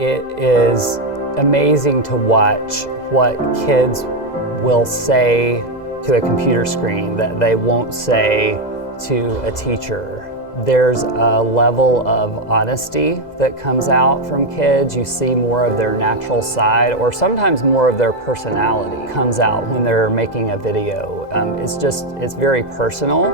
It is amazing to watch what kids will say to a computer screen that they won't say to a teacher. There's a level of honesty that comes out from kids. You see more of their natural side, or sometimes more of their personality comes out when they're making a video. It's very personal.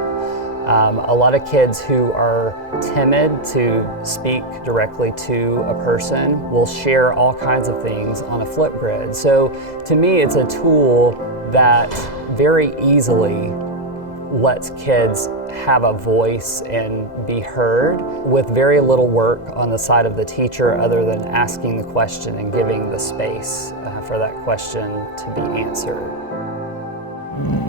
A lot of kids who are timid to speak directly to a person will share all kinds of things on a Flipgrid. So to me, it's a tool that very easily lets kids have a voice and be heard with very little work on the side of the teacher other than asking the question and giving the space for that question to be answered.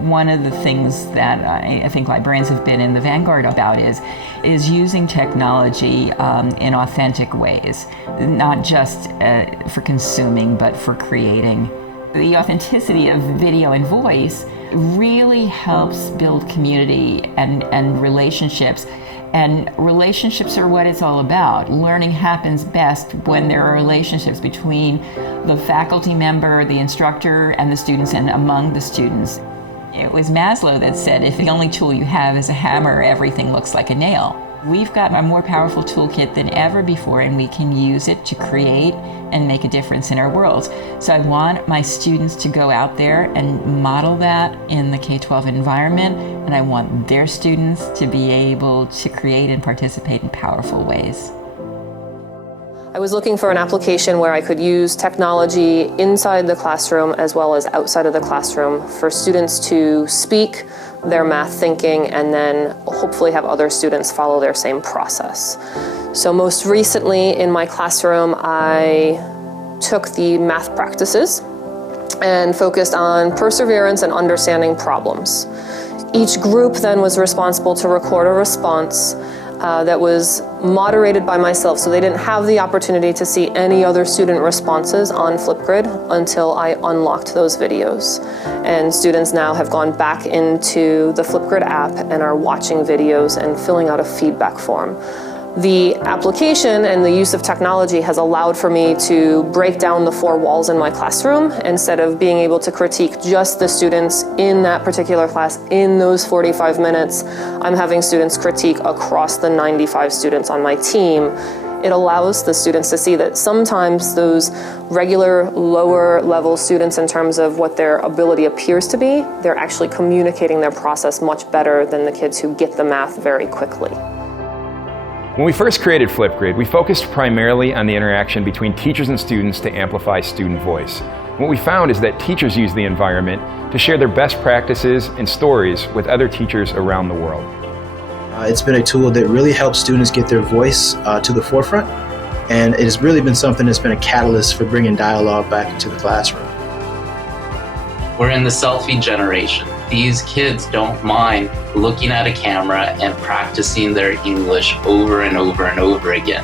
One of the things that I think librarians have been in the vanguard about is using technology in authentic ways, not just for consuming, but for creating. The authenticity of video and voice really helps build community and relationships. And relationships are what it's all about. Learning happens best when there are relationships between the faculty member, the instructor, and the students, and among the students. It was Maslow that said, if the only tool you have is a hammer, everything looks like a nail. We've got a more powerful toolkit than ever before, and we can use it to create and make a difference in our worlds. So I want my students to go out there and model that in the K-12 environment, and I want their students to be able to create and participate in powerful ways. I was looking for an application where I could use technology inside the classroom as well as outside of the classroom for students to speak their math thinking and then hopefully have other students follow their same process. So most recently in my classroom, I took the math practices and focused on perseverance and understanding problems. Each group then was responsible to record a response that was moderated by myself, so they didn't have the opportunity to see any other student responses on Flipgrid until I unlocked those videos. And students now have gone back into the Flipgrid app and are watching videos and filling out a feedback form. The application and the use of technology has allowed for me to break down the four walls in my classroom. Instead of being able to critique just the students in that particular class in those 45 minutes, I'm having students critique across the 95 students on my team. It allows the students to see that sometimes those regular lower level students, in terms of what their ability appears to be, they're actually communicating their process much better than the kids who get the math very quickly. When we first created Flipgrid, we focused primarily on the interaction between teachers and students to amplify student voice. What we found is that teachers use the environment to share their best practices and stories with other teachers around the world. It's been a tool that really helps students get their voice to the forefront, and it has really been something that's been a catalyst for bringing dialogue back into the classroom. We're in the selfie generation. These kids don't mind looking at a camera and practicing their English over and over and over again.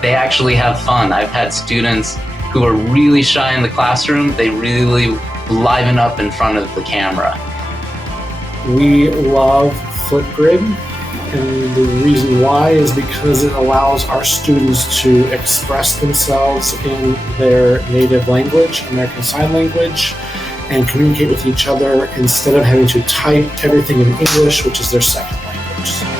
They actually have fun. I've had students who are really shy in the classroom. They really liven up in front of the camera. We love Flipgrid, and the reason why is because it allows our students to express themselves in their native language, American Sign Language, and communicate with each other instead of having to type everything in English, which is their second language.